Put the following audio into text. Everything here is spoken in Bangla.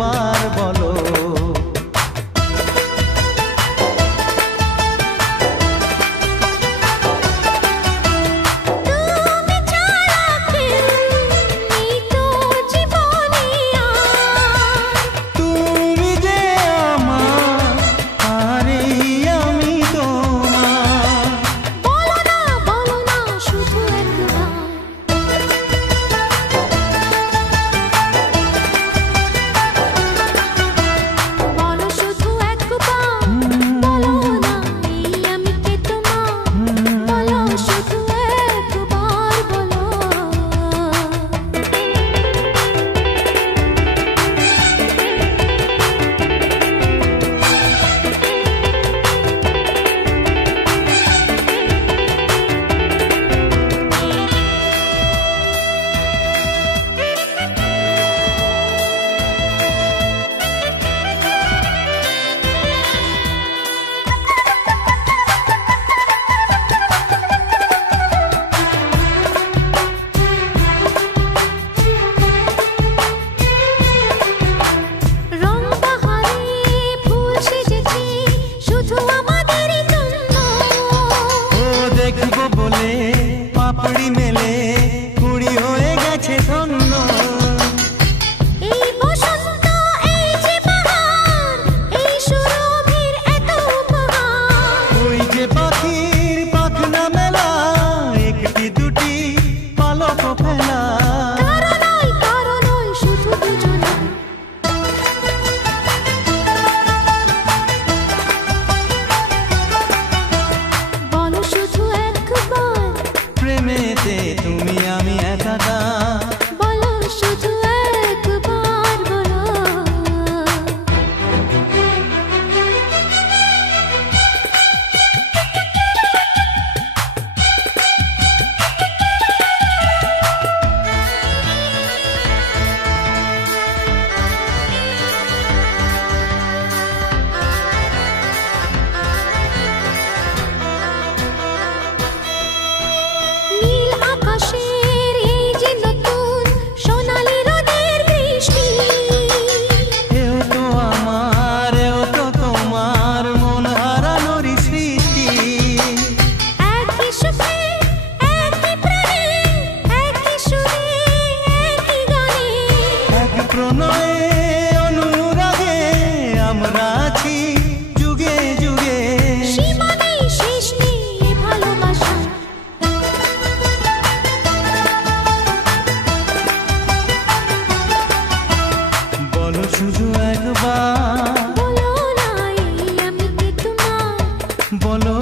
একবার বলো। পাপড়ি মেলে কুড়ি হয়ে গেছে ধন্য। এই বসন্ত এই যে বাহার এই সুরভির এত উপহার। ওই যে পাখির পাখনা মেলা একটি দুটি পালক ফেলা। কারো নয় শুধু দুজনা। বলো শুধু একবার প্রেমেতে তুমি আমি একাটা। বলো শুধু একবার বলো। নীল আকাশের এই যে নতুন সোনালি রোদের বৃষ্টি। এও তো আমার এও তো তোমার মন হারানোরই সৃষ্টি। একই সুখে একই প্রাণে একই সুরে একই গানে। এক প্রণয়ে অনুরাগে আমরা আছি যুগে যুগে। সীমা নেই শেষ নেই এ ভালোবাসা। বলো শুধু একবার বলো না এই আমি কে তোমার। বলো